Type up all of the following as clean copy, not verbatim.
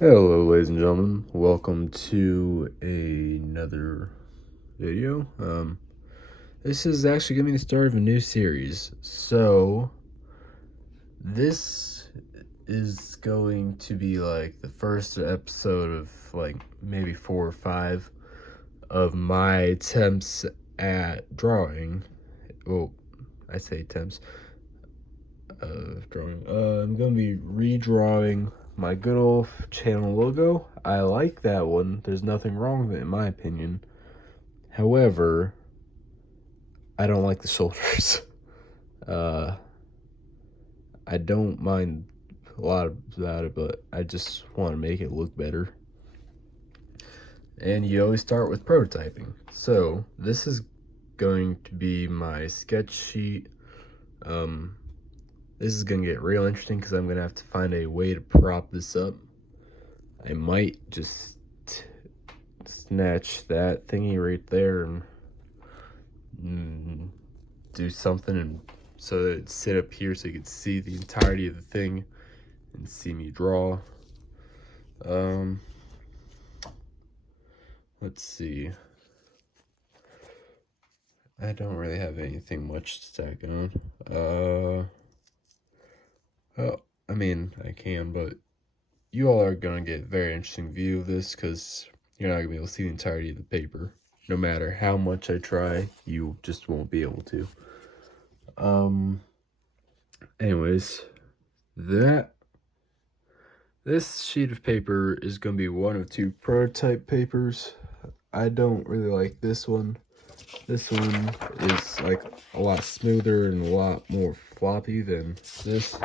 Hello, ladies and gentlemen. Welcome to another video. This is actually gonna be the start of a new series. So, this is going to be like the first episode of like maybe 4 or 5 of my attempts at drawing. Well, I say attempts of drawing. I'm gonna be redrawing my good old channel logo. I like that one. There's nothing wrong with it in my opinion. However, I don't like the shoulders. uh, I don't mind a lot about it, but I just want to make it look better. And you always start with prototyping. So this is going to be my sketch sheet. This is gonna get real interesting because I'm gonna have to find a way to prop this up. I might just snatch that thingy right there and do something and so that it'd sit up here so you could see the entirety of the thing and see me draw. Let's see. I don't really have anything much to stack on. Well, I mean, I can, but you all are gonna get a very interesting view of this because you're not gonna be able to see the entirety of the paper. No matter how much I try, you just won't be able to. Anyways, this sheet of paper is gonna be one of 2 prototype papers. I don't really like this one. This one is like a lot smoother and a lot more floppy than this.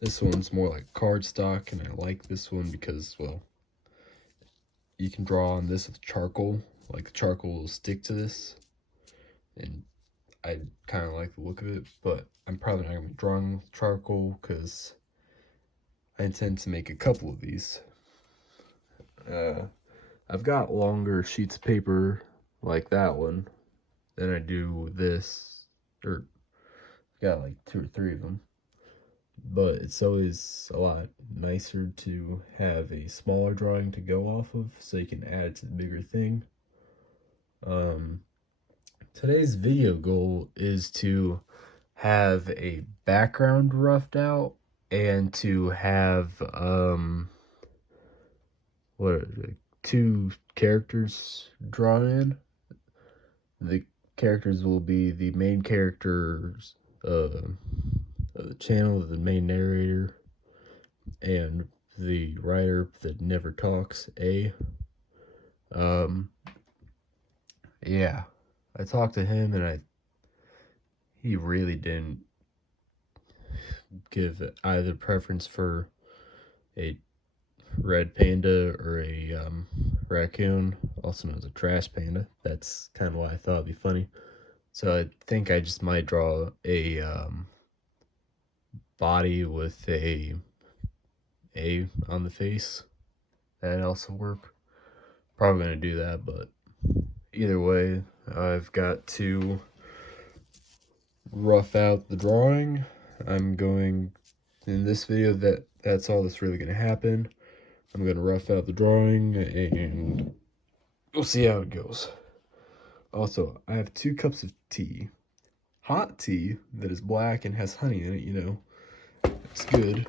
This one's more like cardstock, and I like this one because, well, you can draw on this with charcoal. Like, the charcoal will stick to this, and I kind of like the look of it, but I'm probably not going to be drawing with charcoal because I intend to make a couple of these. I've got longer sheets of paper like that one than I do this, or I've got like 2 or 3 of them. But it's always a lot nicer to have a smaller drawing to go off of so you can add it to the bigger thing. Today's video goal is to have a background roughed out and to have what are they, 2 characters drawn in. The characters will be the main characters of the channel, the main narrator, and the writer that never talks, A. Yeah, I talked to him and he really didn't give either preference for a red panda or a raccoon, also known as a trash panda. That's kind of why I thought it'd be funny. So I think I just might draw a body with a on the face. That'd also work. Probably gonna do that, but either way, I've got to rough out the drawing. I'm going, in this video, that's all that's really gonna happen. I'm gonna rough out the drawing and we'll see how it goes. Also, I have 2 cups of tea. Hot tea that is black and has honey in it, you know. It's good.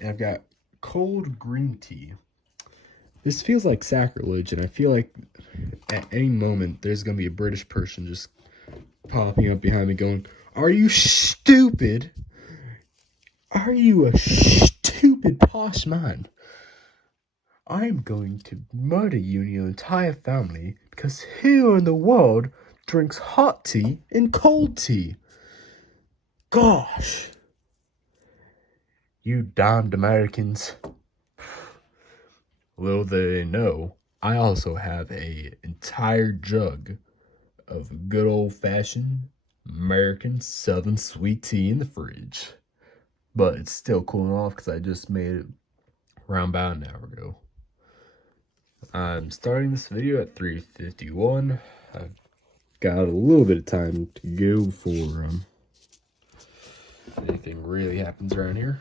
And I've got cold green tea. This feels like sacrilege, and I feel like at any moment there's gonna be a British person just popping up behind me going, "Are you stupid? Are you a stupid posh man? I'm going to murder you and your entire family because who in the world drinks hot tea and cold tea? Gosh, you damned Americans." Little they know, I also have a entire jug of good old-fashioned American Southern sweet tea in the fridge. But it's still cooling off because I just made it around about an hour ago. I'm starting this video at 3:51. I've got a little bit of time to go before anything really happens around here.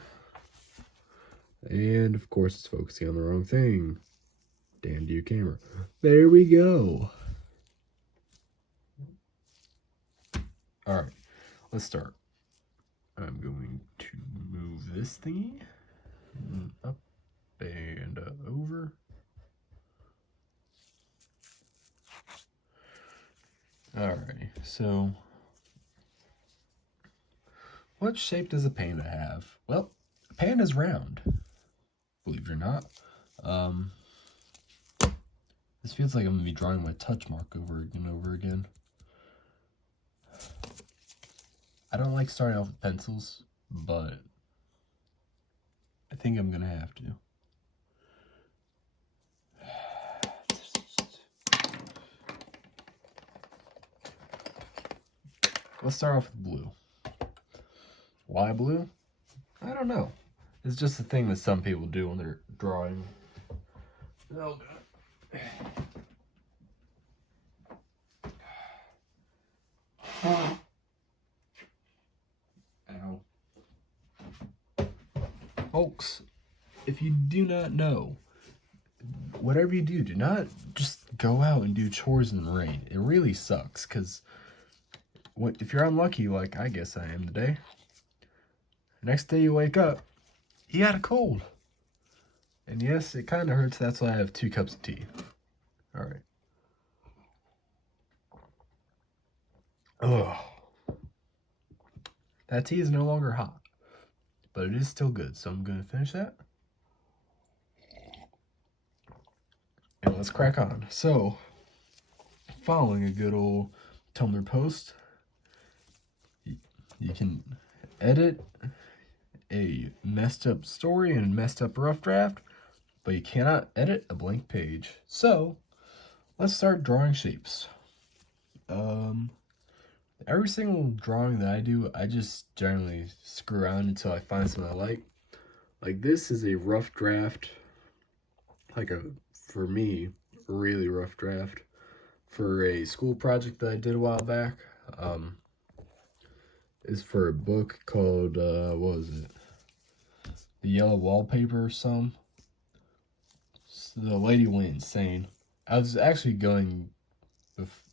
And of course it's focusing on the wrong thing. Damn you camera. There we go. Alright, let's start. I'm going to move this thingy up and over. Alrighty, so what shape does a panda have? Well, a panda's round, believe it or not. This feels like I'm going to be drawing my touch mark over and over again. I don't like starting off with pencils, but I think I'm going to have to. Let's start off with blue. Why blue? I don't know. It's just a thing that some people do when they're drawing. Oh, God. Ow. Folks, if you do not know, whatever you do, do not just go out and do chores in the rain. It really sucks, because if you're unlucky, like I guess I am today, next day you wake up, you got a cold. And yes, it kind of hurts. That's why I have 2 cups of tea. All right. Ugh. That tea is no longer hot, but it is still good. So I'm going to finish that. And let's crack on. So, following a good old Tumblr post, you can edit a messed up story and messed up rough draft, but you cannot edit a blank page. So, let's start drawing shapes. Every single drawing that I do, I just generally screw around until I find something I like. Like this is a rough draft, for me, a really rough draft for a school project that I did a while back. It's for a book called, what was it? The Yellow Wallpaper or some. So the lady went insane. I was actually going,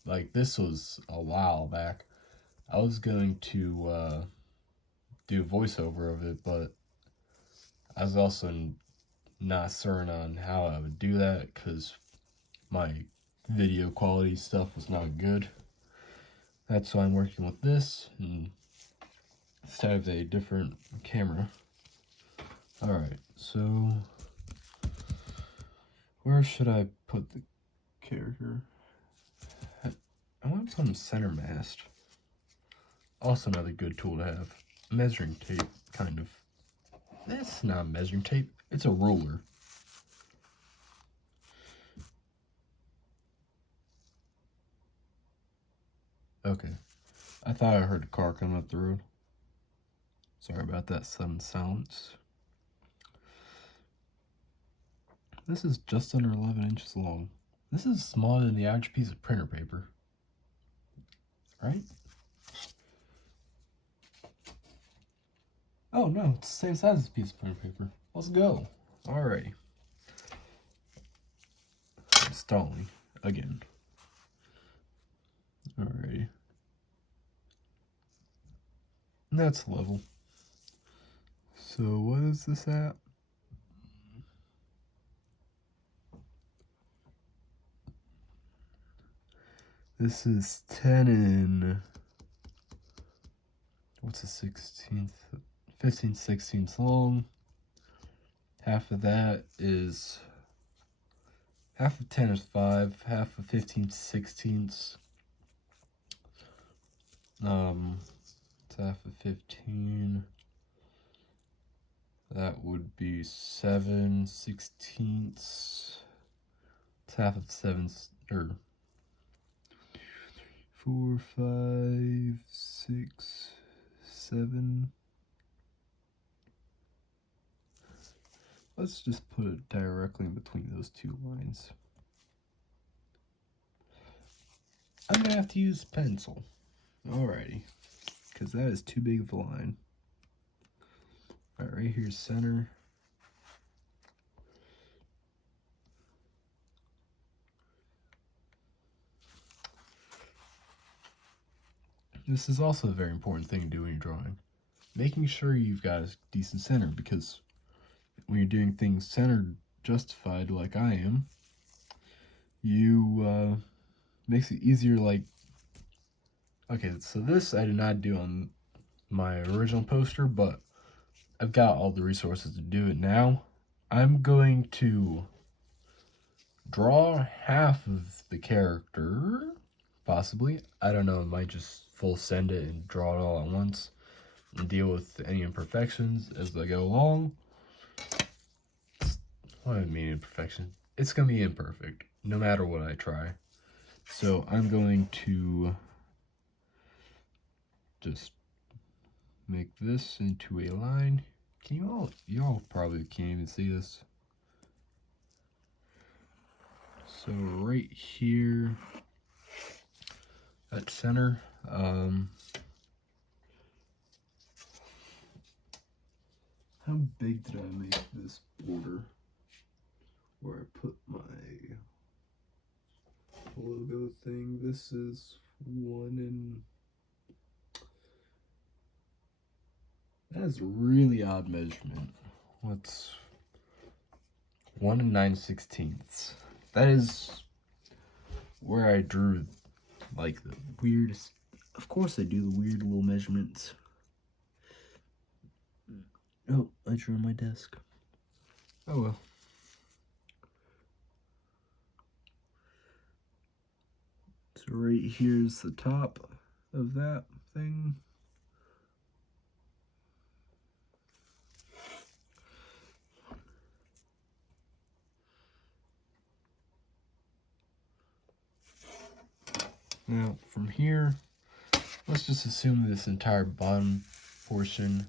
like this was a while back. I was going to do a voiceover of it, but I was also not certain on how I would do that because my video quality stuff was not good. That's why I'm working with this instead of a different camera. Alright, so where should I put the character? I want some center mast. Also another good tool to have. Measuring tape, kind of. That's not measuring tape, it's a ruler. Okay, I thought I heard a car coming up the road. Sorry about that sudden silence. This is just under 11 inches long. This is smaller than the average piece of printer paper. Right? Oh no, it's the same size as a piece of printer paper. Let's go. Alrighty. Installing again. Alrighty. And that's level. So what is this at? This is 10 and what's a 16th? 15/16 long. Half of that is, half of 10 is 5, half of 15/16. It's half of 15. That would be 7/16. It's half of 7, or 4, 5, 6, 7. Let's just put it directly in between those 2 lines. I'm gonna have to use pencil. Alrighty, because that is too big of a line. Alright, right here's center. this is also a very important thing to do when you're drawing. Making sure you've got a decent center, because when you're doing things centered, justified like I am, you makes it easier. Like, okay, so this I did not do on my original poster, but I've got all the resources to do it now. I'm going to draw half of the character, possibly. I don't know, I might just full send it and draw it all at once and deal with any imperfections as I go along. What do I mean imperfection? It's going to be imperfect, no matter what I try. So I'm going to just make this into a line. Can y'all probably can't even see this. So right here at center, how big did I make this border where I put my logo thing? This is 1 that's a really odd measurement. What's 1 9/16? That is where I drew like the weirdest. Of course I do the weird little measurements. Oh, I drew on my desk. Oh well. So right here's the top of that thing. Now, from here, let's just assume this entire bottom portion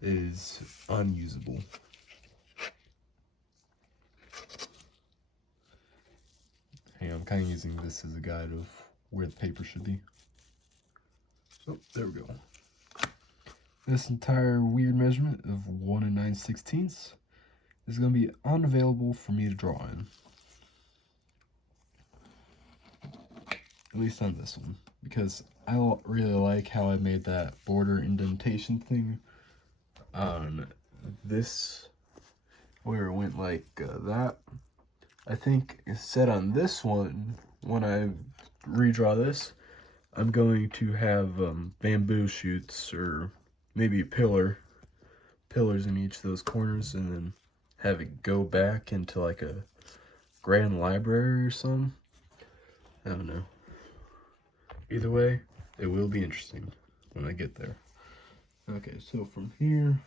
is unusable. Hey, I'm kind of using this as a guide of where the paper should be. Oh, there we go. This entire weird measurement of 1 9/16 is going to be unavailable for me to draw in. At least on this one, because I don't really like how I made that border indentation thing on this, where it went like that. I think instead on this one, when I redraw this, I'm going to have bamboo shoots, or maybe pillars in each of those corners, and then have it go back into like a grand library or something. I don't know. Either way, it will be interesting when I get there. Okay, so from here,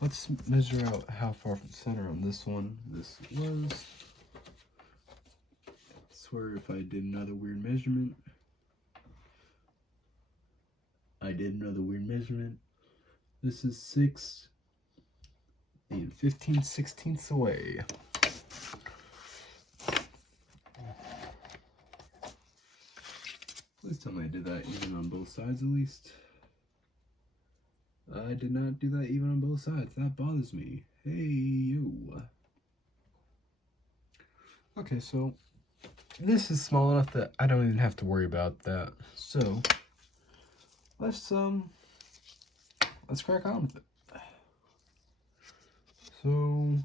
let's measure out how far from center on this one this was. I swear if I did another weird measurement. I did another weird measurement. This is 6 and 15/16 away. Please tell me I did that even on both sides at least. I did not do that even on both sides. That bothers me. Heyo. Okay, so this is small enough that I don't even have to worry about that. So let's crack on with it. So,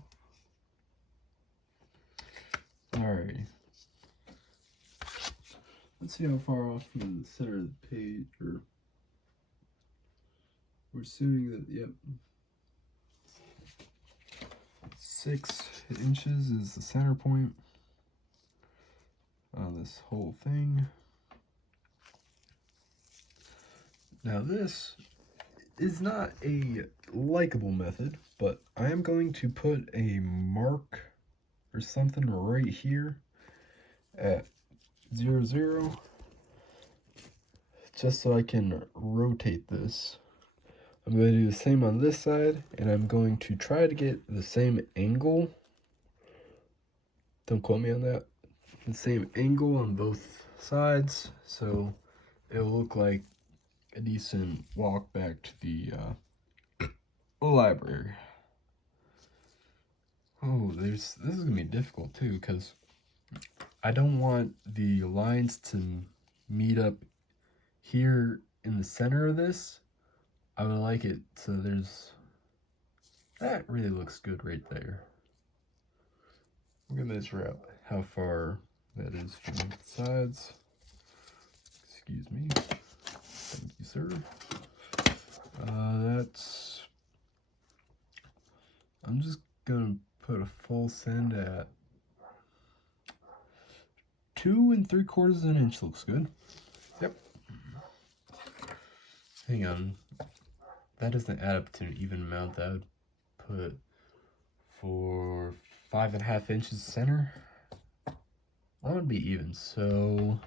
alrighty. Let's see how far off from the center of the page, or we're assuming that, yep, 6 inches is the center point on this whole thing. Now this is not a likable method, but I am going to put a mark or something right here at 0, 0, just so I can rotate this. I'm going to do the same on this side, and I'm going to try to get the same angle. Don't quote me on that. The same angle on both sides, so it'll look like a decent walk back to the library. Oh, this is gonna be difficult too, because I don't want the lines to meet up here in the center of this. I would like it so that really looks good right there. I'm gonna measure out how far that is from the sides. Excuse me. Thank you, sir. I'm just gonna put a full send at 2 3/4 inches. Looks good. Yep. Hang on. That doesn't add up to an even amount. That would put for 5.5 inches center. I want to be even, so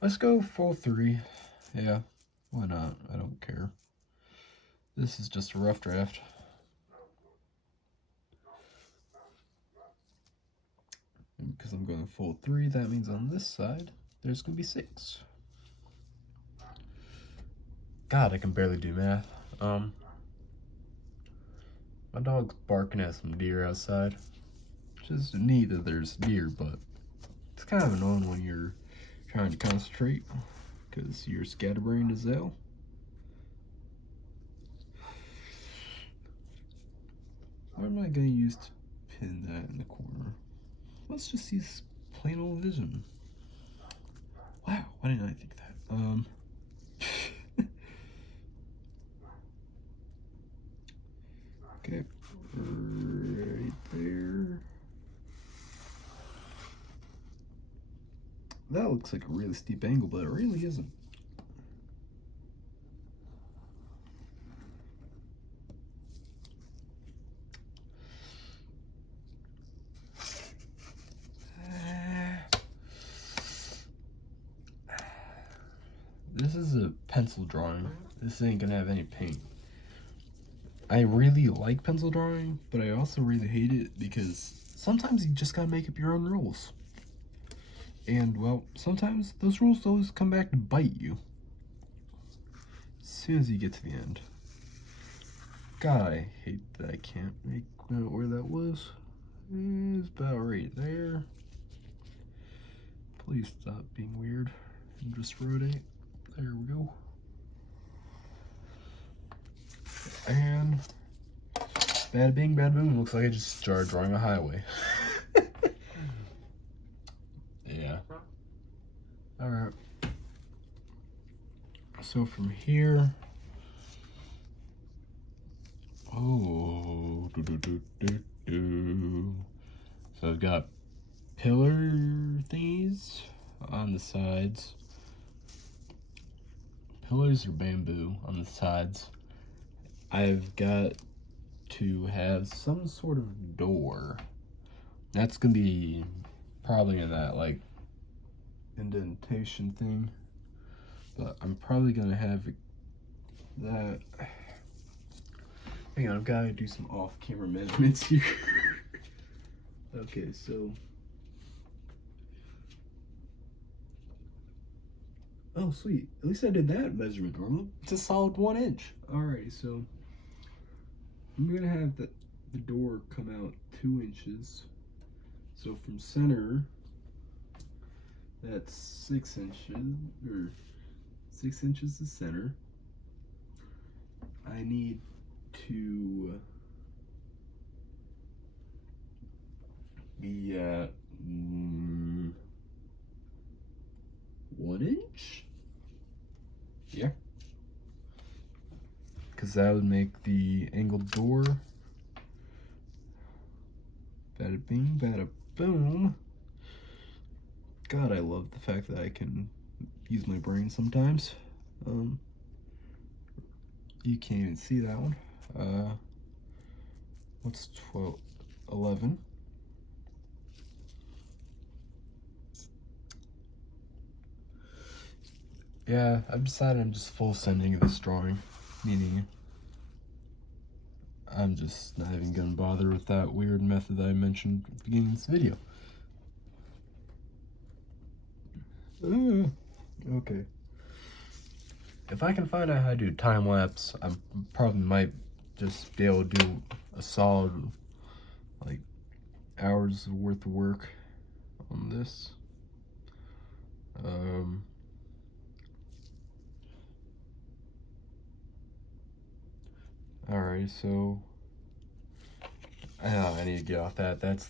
let's go full 3. Yeah, why not? I don't care. This is just a rough draft. And because I'm going full 3, that means on this side, there's going to be 6. God, I can barely do math. My dog's barking at some deer outside. Which is neat that there's deer, but it's kind of annoying when you're trying to concentrate because you're scatterbrained as hell. What am I going to use to pin that in the corner? Let's just use plain old vision. Wow, why didn't I think that? Okay, right there. That looks like a really steep angle, but it really isn't. This is a pencil drawing. This ain't gonna have any paint. I really like pencil drawing, but I also really hate it because sometimes you just gotta make up your own rules. And, well, sometimes those rules always come back to bite you as soon as you get to the end. God, I hate that I can't make out where that was. It's about right there. Please stop being weird and just rotate. There we go. And bada bing, bada boom. Looks like I just started drawing a highway. Yeah. Alright. So from here. Oh. So I've got pillar thingies on the sides. Pillars are bamboo on the sides. I've got to have some sort of door. That's gonna be probably in that like indentation thing, but I'm probably gonna have that. Hang on, I've got to do some off-camera measurements here. Okay, so oh sweet, at least I did that measurement wrong. It's a solid 1 inch. Alright, so I'm gonna have the door come out 2 inches. So from center, that's 6 inches, or 6 inches to center. I need to be at 1 inch? Yeah. Because that would make the angled door. Bada bing, bada boom. God, I love the fact that I can use my brain sometimes. You can't even see that one. What's 12? 11. Yeah, I've decided I'm just full sending this drawing, meaning I'm just not even gonna bother with that weird method that I mentioned at the beginning of this video. Okay. If I can find out how to do time lapse, I probably might just be able to do a solid like hours worth of work on this. Alright, so I need to get off that. That's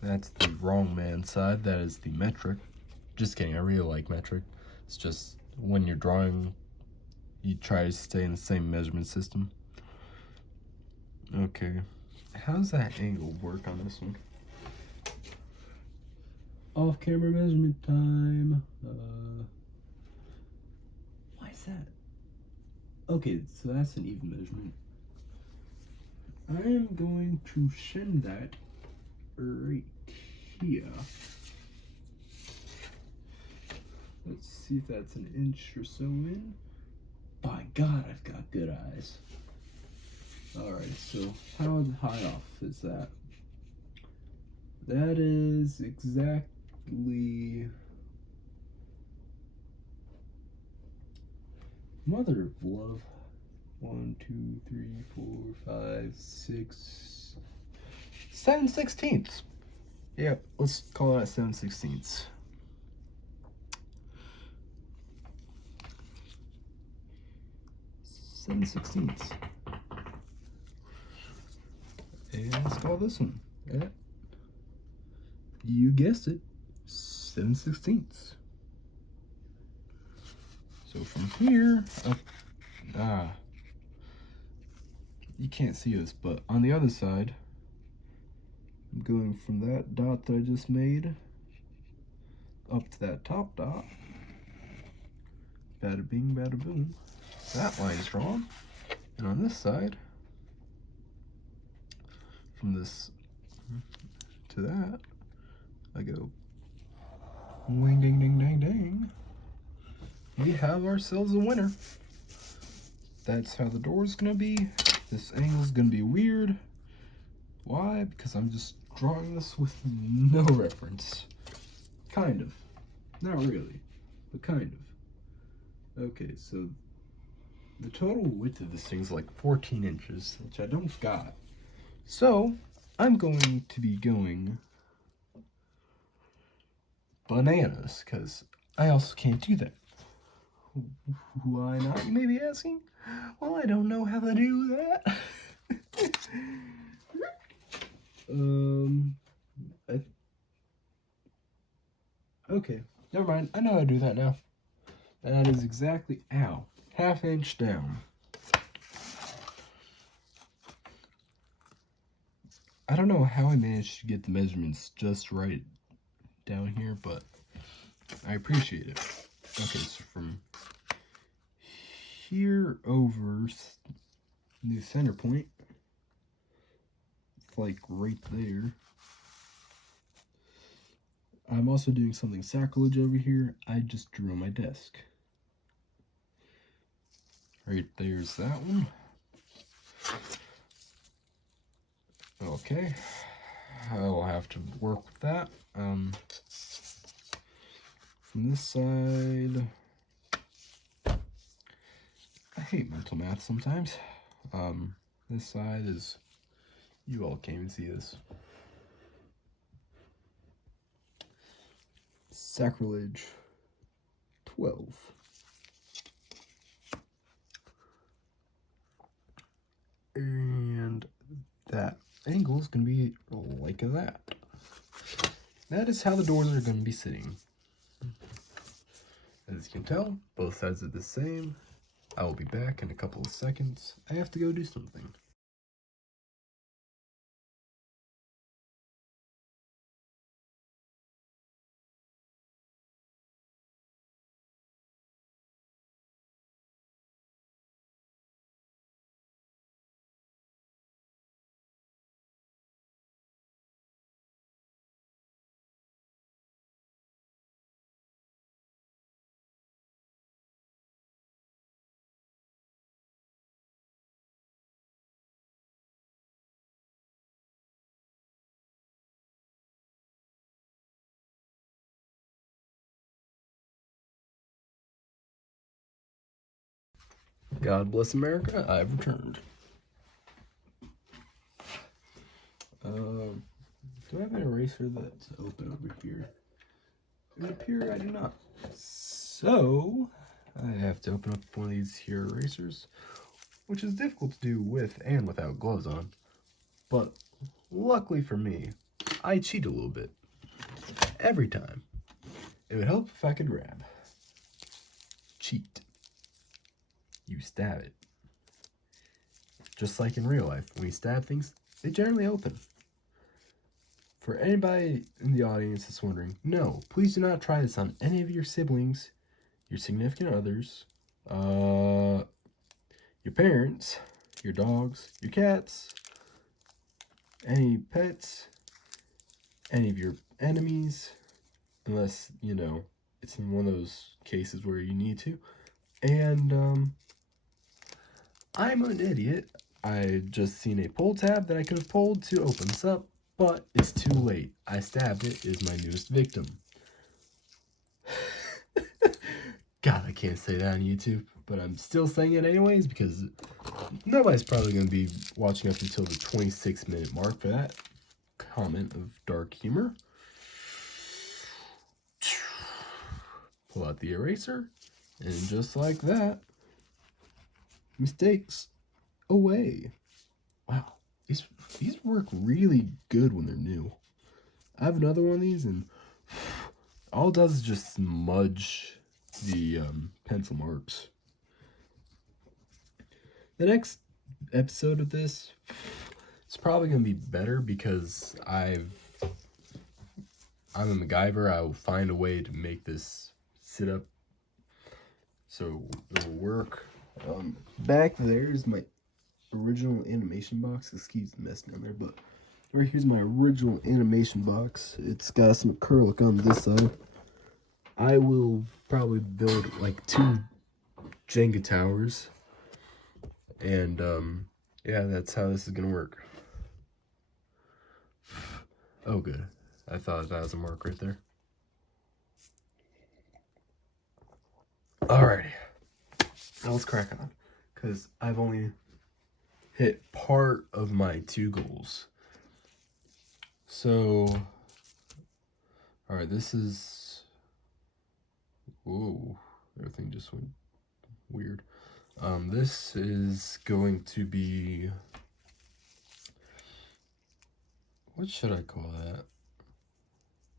the wrong man side. That is the metric. Just kidding, I really like metric. It's just when you're drawing, you try to stay in the same measurement system. Okay, how does that angle work on this one? Off camera measurement time. Why is that? Okay, so that's an even measurement. I am going to send that right here. Let's see if that's an inch or so in. By God, I've got good eyes. Alright, so how high off is that? That is exactly... Mother of love. 1, 2, 3, 4, 5, 6, 7/16. Yeah, let's call that 7/16. And let's call this one. Yeah. You guessed it, 7/16. So from here up, you can't see this, but on the other side, I'm going from that dot that I just made up to that top dot. Bada bing, bada boom. That line's drawn. And on this side, from this to that, I go wing ding ding ding ding. We have ourselves a winner. That's how the door's gonna be. This angle's gonna be weird. Why? Because I'm just drawing this with no reference. Kind of. Not really, but kind of. Okay, so the total width of this thing's like 14 inches, which I don't got. So I'm going to be going bananas, because I also can't do that. Why not, you may be asking? Well, I don't know how to do that. Okay, never mind. I know how to do that now. That is exactly, ow, ½ inch down. I don't know how I managed to get the measurements just right down here, but I appreciate it. Okay, so from here over the center point, it's like right there. I'm also doing something sacrilege over here. I just drew on my desk. Right there's that one. Okay, I'll have to work with that. From this side, I hate mental math sometimes. This side is, you all can't even see this. Sacrilege 12. And that angle is going to be like that. That is how the doors are going to be sitting. As you can tell, both sides are the same. I will be back in a couple of seconds. I have to go do something. God bless America, I've returned. Do I have an eraser that's open over here? It would appear I do not. So, I have to open up one of these here erasers. which is difficult to do with and without gloves on. But luckily for me, I cheat a little bit. Every time. It would help if I could grab. Cheat. You stab it. Just like in real life, when you stab things, they generally open. For anybody in the audience that's wondering, no, please do not try this on any of your siblings, your significant others, your parents, your dogs, your cats, any pets, any of your enemies, unless, you know, it's in one of those cases where you need to. And, I'm an idiot. I just seen a pull tab that I could have pulled to open this up, but it's too late. I stabbed it. Is my newest victim. God, I can't say that on YouTube, but I'm still saying it anyways because nobody's probably going to be watching up until the 26-minute mark for that comment of dark humor. Pull out the eraser, and just like that, mistakes away. Wow, these work really good when they're new. I have another one of these, and all it does is just smudge the pencil marks. The next episode of this, it's probably going to be better because I'm a MacGyver. I will find a way to make this sit up so it'll work. Back there is my original animation box. This keeps messing down there, but right here's my original animation box. It's got some acrylic on this side. I will probably build like 2 Jenga towers, and yeah, that's how this is gonna work. Oh good, I thought that was a mark right there. Alrighty, now let's crack on, because I've only hit part of my 2 goals. So, alright, this is, whoa, everything just went weird. This is going to be, what should I call that?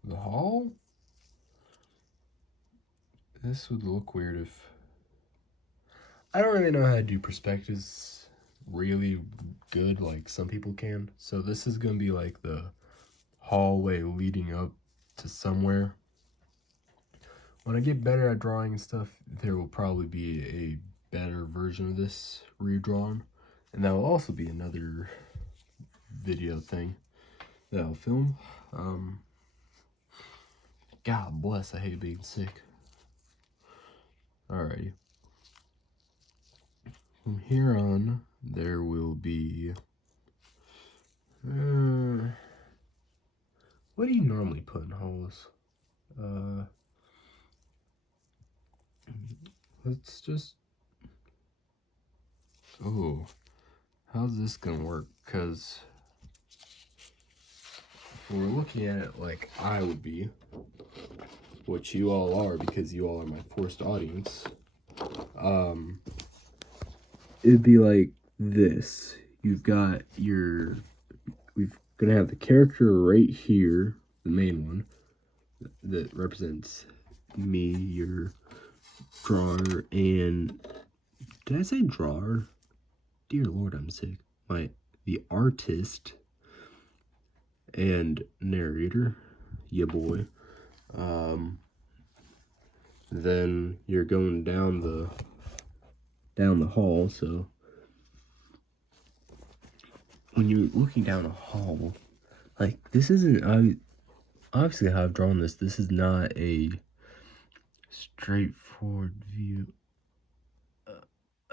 The hall? This would look weird if, I don't really know how to do perspectives really good like some people can. So this is going to be like the hallway leading up to somewhere. When I get better at drawing and stuff, there will probably be a better version of this redrawn, and that will also be another video thing that I'll film. God bless, I hate being sick. Alrighty. From here on, there will be, what do you normally put in holes? Let's just, oh, how's this gonna work? Because if we're looking at it like I would be, which you all are because you all are my forced audience, it'd be like this. You've got your, we're gonna have the character right here, the main one, that represents me, your drawer, and did I say drawer? Dear Lord, I'm sick. The artist and narrator, ya boy. Then you're going down the hall, so when you're looking down a hall, like this isn't, obviously how I've drawn this, this is not a straightforward view.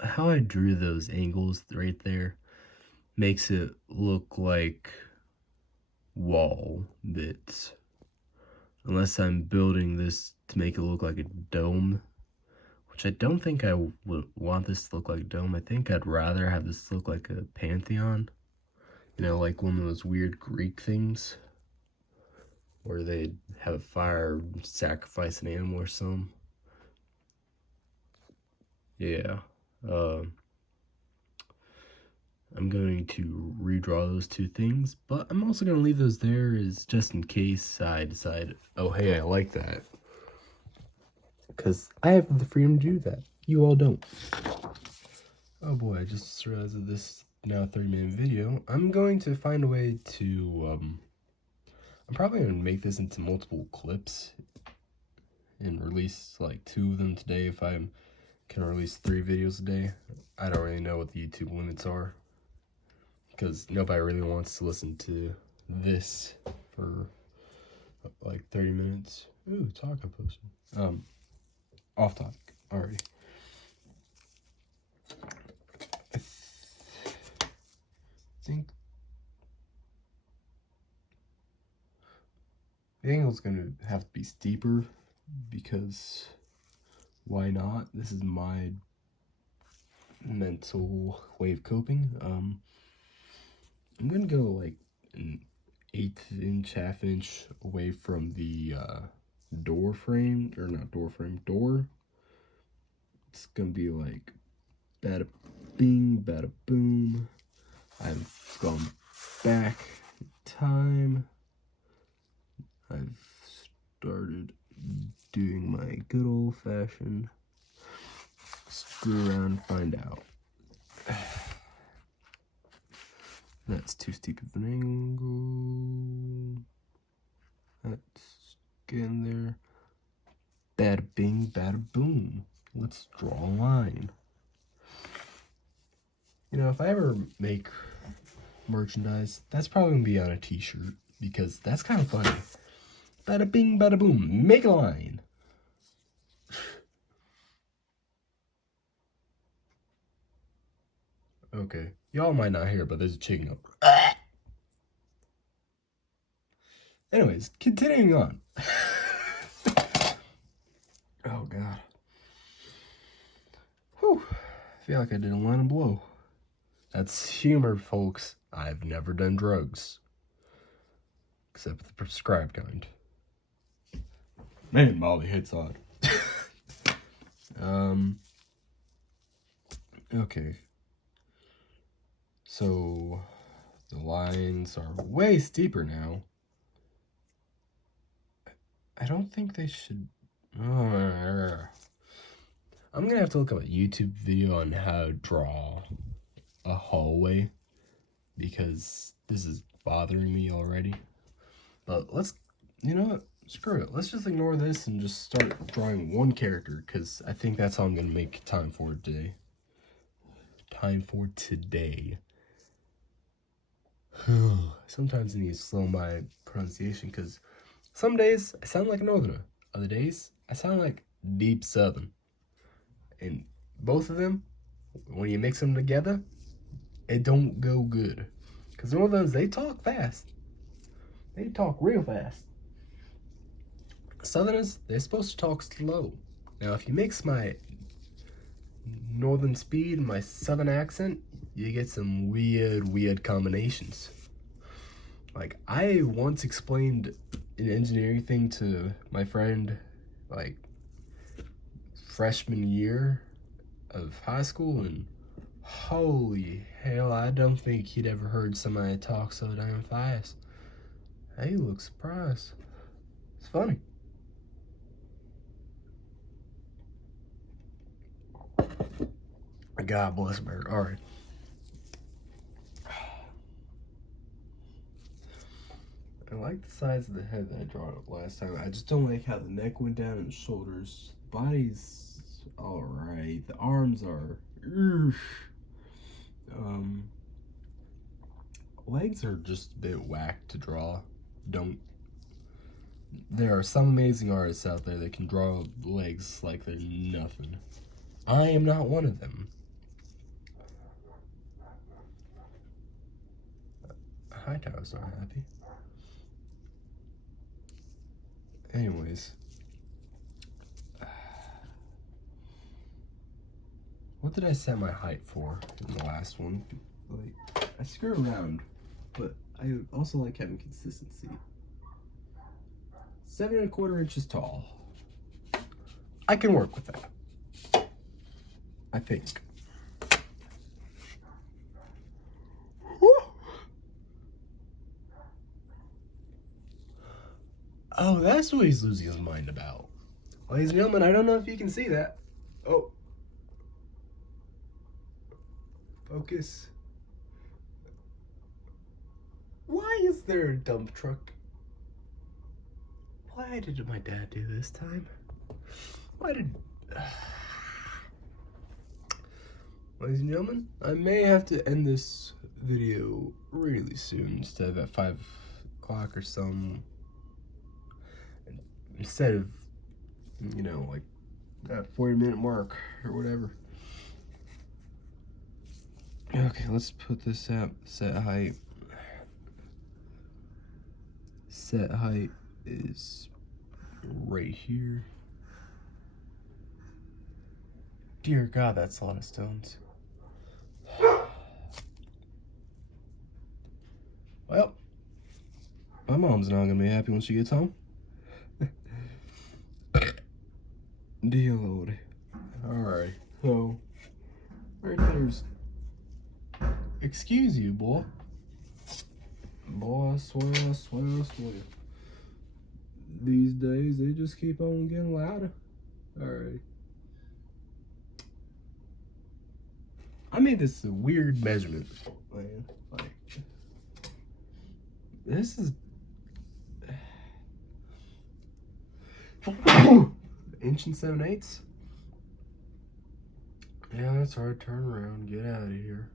How I drew those angles right there makes it look like wall bits. Unless I'm building this to make it look like a dome, which I don't think I would want this to look like a dome. I think I'd rather have this look like a pantheon. You know, like one of those weird Greek things where they'd have a fire, sacrifice an animal or something. Yeah. I'm going to redraw those two things, but I'm also going to leave those there as just in case I decide, oh, hey, I like that. Because I have the freedom to do that. You all don't. Oh boy, I just realized that this now 30-minute video, I'm going to find a way to, I'm probably going to make this into multiple clips and release like 2 of them today if I can release 3 videos a day. I don't really know what the YouTube limits are, because nobody really wants to listen to this for like 30 minutes. Ooh, taco poster. Off topic already. I think the angle's gonna have to be steeper, because why not? This is my mental way of coping. I'm gonna go like an 1/8 inch, 1/2 inch away from the door frame, or not door frame, door. It's gonna be like bada bing, bada boom. I've gone back in time. I've started doing my good old fashioned screw around, find out. That's too steep of an angle. Let's get in there. Bada bing, bada boom. Let's draw a line. You know, if I ever make merchandise, that's probably gonna be on a t-shirt, because that's kind of funny. Bada bing, bada boom, make a line. Okay, y'all might not hear, but there's a chicken up. Anyways, continuing on. Oh god. Whew. I feel like I did a line of blow. That's humor, folks. I've never done drugs. Except the prescribed kind. Man, Molly hits odd. Okay. So, the lines are way steeper now. I don't think they should... I'm gonna have to look up a YouTube video on how to draw a hallway, because this is bothering me already. But let's, you know what, screw it. Let's just ignore this and just start drawing one character, because I think that's all I'm gonna make time for today. Sometimes I need to slow my pronunciation, because some days I sound like a northerner. Other days I sound like deep southern. And both of them, when you mix them together, it don't go good. Because northerners, they talk fast. They talk real fast. Southerners, they're supposed to talk slow. Now, if you mix my northern speed and my southern accent, you get some weird combinations. Like, I once explained an engineering thing to my friend, like, freshman year of high school, and holy hell, I don't think he'd ever heard somebody talk so damn fast. He looked surprised. It's funny. God bless America. All right. I like the size of the head that I drew up last time. I just don't like how the neck went down and the shoulders. Body's alright. The arms are... legs are just a bit whack to draw. There are some amazing artists out there that can draw legs like they're nothing. I am not one of them. Hightower's not happy. Anyways. What did I set my height for in the last one? Like, I screw around, but I also like having consistency. 7 1/4 inches tall. I can work with that, I think. Oh, that's what he's losing his mind about. Ladies and gentlemen, I don't know if you can see that. Oh. Focus. Why is there a dump truck? Why did my dad do this time? Why did... Ladies and gentlemen, I may have to end this video really soon instead of at 5 o'clock or some. Instead of, you know, like that 40-minute mark or whatever. Okay, let's put this at set height. Set height is right here. Dear God, that's a lot of stones. Well, my mom's not gonna be happy when she gets home. Dear Lord. Alright, so right there's. Excuse you, boy. Boy, I swear. These days, they just keep on getting louder. Alright. I made this a weird measurement, man. Like, this is... inch and 7/8. Yeah, that's hard. Turn around. Get out of here.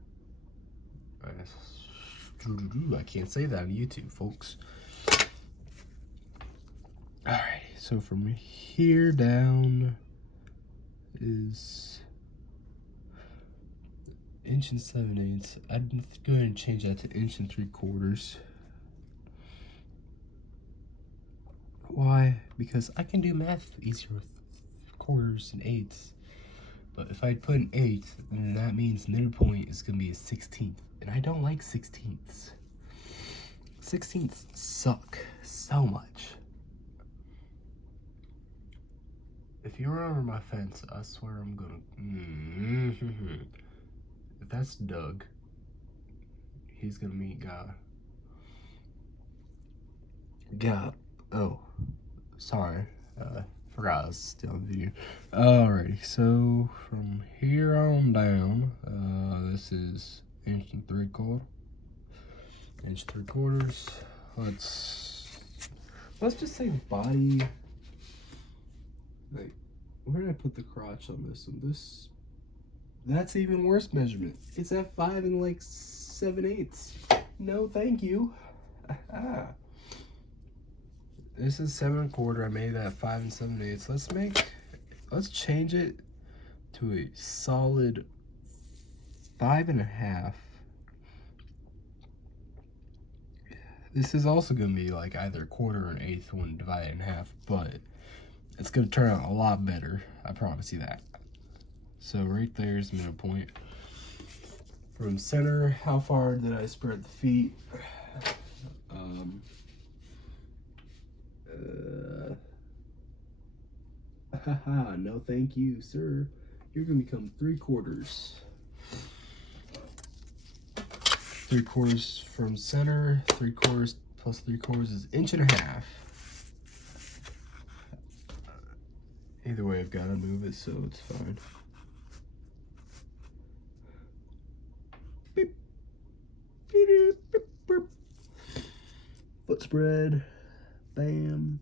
I can't say that on YouTube, folks. Alright, so from here down is inch and 7/8. I'd go ahead and change that to inch and 3/4. Why? Because I can do math easier with quarters and eighths. But if I put an eighth, then that means midpoint is going to be a 16th. And I don't like 16ths. 16ths suck so much. If you run over my fence, I swear I'm going to... If that's Doug, he's going to meet God. God. Oh. Sorry. Forgot I was still on video. Alrighty, so from here on down, this is inch and 3/4. Inch 3/4. Let's just say body. Like, where did I put the crotch on this one? That's even worse measurement. It's at 5 and like 7/8. No, thank you. This is 7 1/4. I made that 5 and 7/8. Let's change it to a solid 5 1/2. This is also going to be like either 1/4 or an eighth when divided in half, but it's going to turn out a lot better. I promise you that. So right there is the middle point. From center, how far did I spread the feet? No thank you, sir. You're gonna become 3/4. 3/4 from center. 3/4 plus 3/4 is 1.5 inches. Either way, I've got to move it, so it's fine. Beep. Beep, beep, beep. Foot spread. Bam.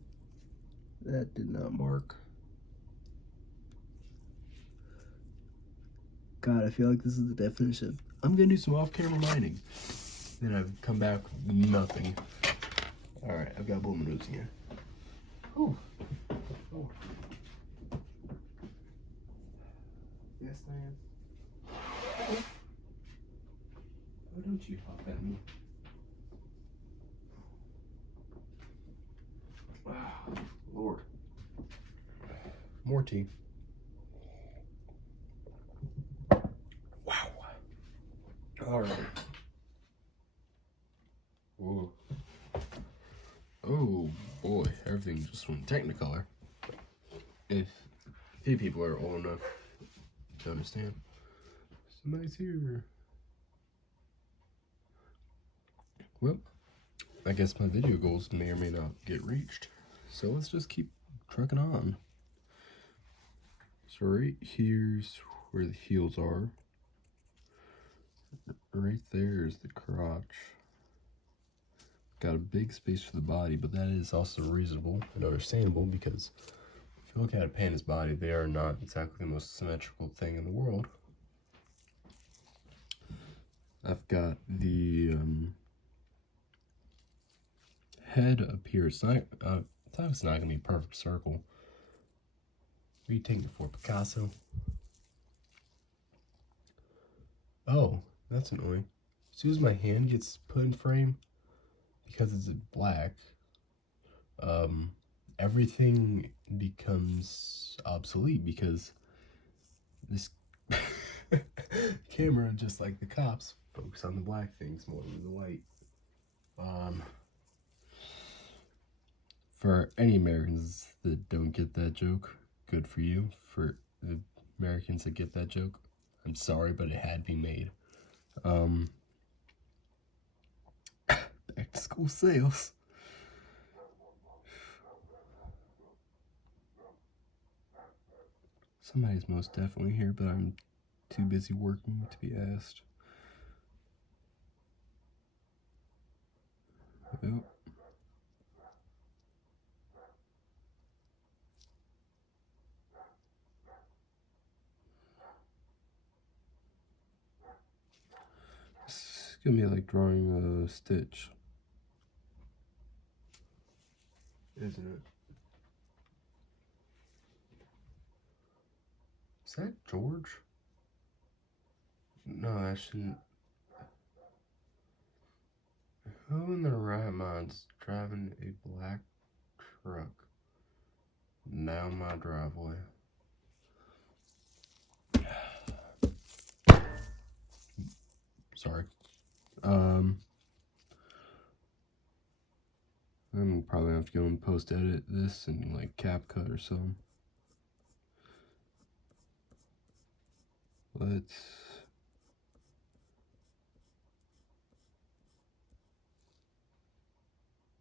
That did not mark. God, I feel like this is the definition. I'm gonna do some off-camera mining. Then I've come back with nothing. Alright, I've got blow my nose here. Ooh. Oh. Yes, I am. Oh, don't you hop at me. Oh, Lord. More tea. Wow. Alright. Whoa. Oh boy, everything just went technicolor. If few people are old enough to understand. Somebody's here. Well, I guess my video goals may or may not get reached. So let's just keep trucking on. So right here's where the heels are. Right there is the crotch. Got a big space for the body, but that is also reasonable and understandable because if you look at a panda's body, they are not exactly the most symmetrical thing in the world. I've got the head up here. It's not, I thought it's not going to be a perfect circle. What are you taking it for, Picasso? Oh, that's annoying. As soon as my hand gets put in frame, because it's black, everything becomes obsolete because this camera, just like the cops, focus on the black things more than the white. For any Americans that don't get that joke, good for you. For the Americans that get that joke, I'm sorry, but it had to be made. Back to school sales. Somebody's most definitely here, but I'm too busy working to be asked. Oh. It's gonna be like drawing a stitch, isn't it? Is that George? No, I shouldn't. Who in their right mind's driving a black truck down my driveway? Sorry. I'm probably gonna have to go and post edit this and like CapCut or something.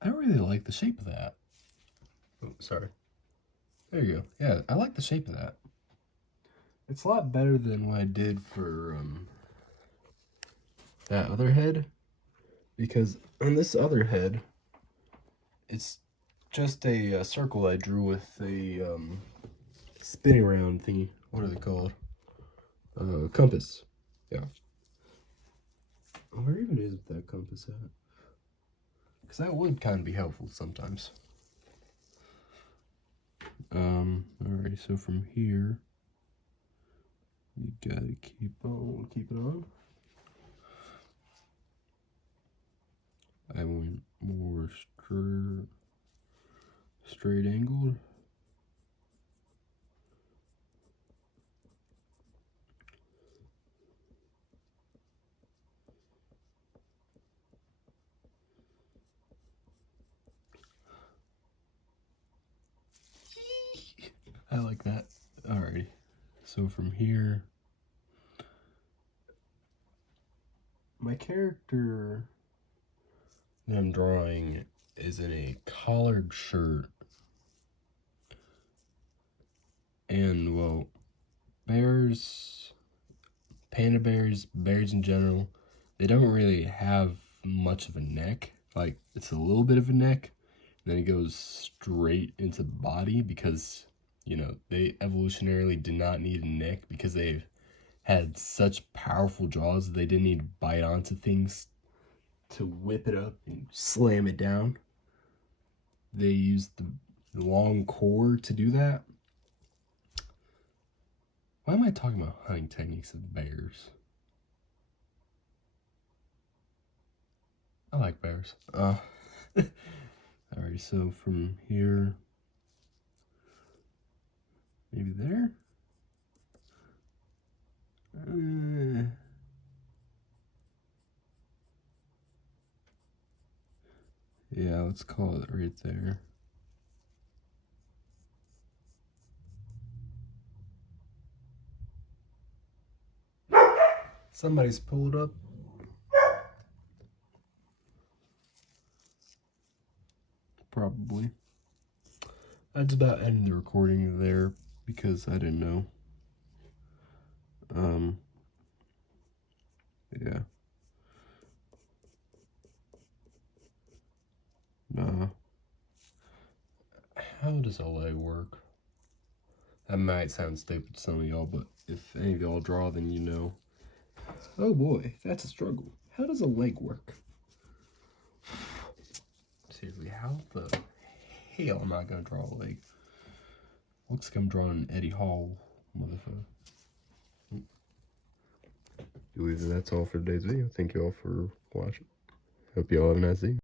I really like the shape of that. Oh, sorry. There you go. Yeah, I like the shape of that. It's a lot better than what I did for that other head, because on this other head, it's just a circle I drew with a spinning around thingy. What are they called? Compass. Yeah. Where even is that compass at? Because that would kind of be helpful sometimes. Alright, so from here, you gotta keep it on. I went more straight angled. I like that. Alrighty. So from here, my character that I'm drawing is in a collared shirt. And, well, panda bears in general, they don't really have much of a neck. Like, it's a little bit of a neck, and then it goes straight into the body because, you know, they evolutionarily did not need a neck because they've had such powerful jaws that they didn't need to bite onto things to whip it up and slam it down. They used the long core to do that. Why am I talking about hunting techniques of bears? I like bears. Alright, so from here, maybe there? Yeah, let's call it right there. Somebody's pulled up. Probably. That's about ending the recording there because I didn't know. Yeah. Nah. How does a leg work? That might sound stupid to some of y'all, but if any of y'all draw, then you know. Oh boy, that's a struggle. How does a leg work? Seriously, how the hell am I gonna draw a leg? Looks like I'm drawing an Eddie Hall motherfucker. That's all for today's video. Thank you all for watching. Hope you all have a nice evening.